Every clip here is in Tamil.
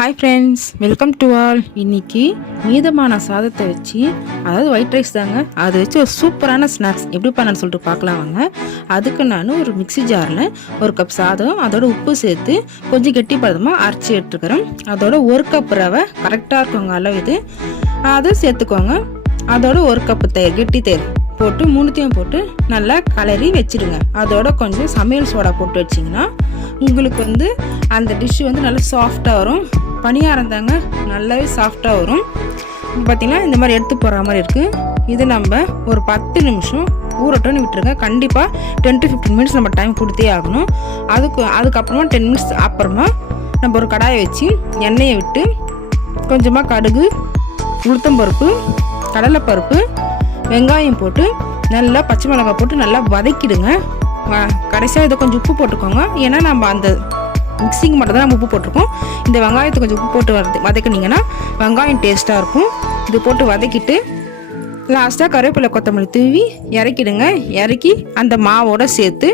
Hi friends, welcome to all. இன்றைக்கி மீதமான சாதத்தை வச்சு, அதாவது ஒயிட் ரைஸ் தாங்க, அதை வச்சு ஒரு சூப்பரான ஸ்நாக்ஸ் எப்படி பண்ணணும்னு சொல்லிட்டு பார்க்கலாம் வாங்க. அதுக்கு நான் ஒரு மிக்ஸி ஜாரில் ஒரு கப் சாதம், அதோட உப்பு சேர்த்து கொஞ்சம் கெட்டி பதமாக அரைச்சி எடுத்துக்கிறேன். அதோட ஒரு கப் ரவை கரெக்டாக இருக்குங்க அளவு இது, அதை சேர்த்துக்கோங்க. அதோட ஒரு கப்பு தயிர், கெட்டி தயிர் போட்டு மூணுத்தையும் போட்டு நல்லா கலரி வச்சுடுங்க. அதோட கொஞ்சம் சமையல் சோடா போட்டு வச்சிங்கன்னா உங்களுக்கு அந்த டிஷ்ஷு நல்லா சாஃப்டாக வரும். பணியாரம் தாங்க, நல்லாவே சாஃப்டாக வரும். பார்த்திங்கன்னா இந்த மாதிரி எடுத்து போடுற மாதிரி இருக்குது. இது நம்ம ஒரு 10 நிமிஷம் ஊறட்டோன்னு விட்டுருங்க. கண்டிப்பாக 10 to 15 மினிட்ஸ் நம்ம டைம் கொடுத்தே ஆகணும். அதுக்கப்புறமா 10 மினிட்ஸ் அப்புறமா நம்ம ஒரு கடாயை வச்சு எண்ணெயை விட்டு கொஞ்சமாக கடுகு, உளுத்தம்பருப்பு, கடலைப்பருப்பு, வெங்காயம் போட்டு நல்லா பச்சை மிளகாய் போட்டு நல்லா வதக்கிடுங்க. கடைசியாக இதை கொஞ்சம் உப்பு போட்டுக்கோங்க. ஏன்னா நம்ம அந்த மிக்சிங் மட்டும் தான் நம்ம உப்பு போட்டிருக்கோம். இந்த வெங்காயத்தை கொஞ்சம் உப்பு போட்டு வதக்கினீங்கன்னா வெங்காயம் டேஸ்ட்டாக இருக்கும். இது போட்டு வதக்கிட்டு லாஸ்ட்டாக கருவேப்பிலை, கொத்தமல்லி தூவி இறக்கிடுங்க. இறக்கி அந்த மாவோட சேர்த்து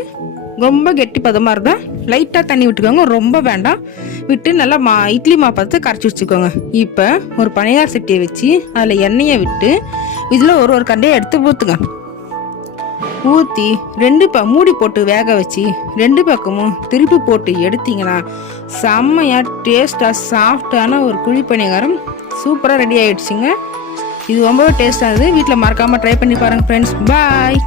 ரொம்ப கெட்டி பதமாக இருந்தால் லைட்டாக தண்ணி விட்டுக்கோங்க, ரொம்ப வேண்டாம். விட்டு நல்லா இட்லி பார்த்து கரைச்சி வச்சுக்கோங்க. இப்போ ஒரு பனியார சட்டியை வச்சு அதில் எண்ணெயை விட்டு இதில் ஒரு கண்டையை எடுத்து ஊற்றுங்க. ஊற்றி மூடி போட்டு வேக வச்சு 2 பக்கமும் திருப்பி போட்டு எடுத்தீங்கன்னா செம்மையாக டேஸ்ட்டாக சாஃப்டான ஒரு குழி பணியாரம் சூப்பராக ரெடி ஆகிடுச்சிங்க. இது ரொம்பவே டேஸ்டானது. வீட்டில் மறக்காமல் ட்ரை பண்ணி பாருங்கள் ஃப்ரெண்ட்ஸ். பாய்.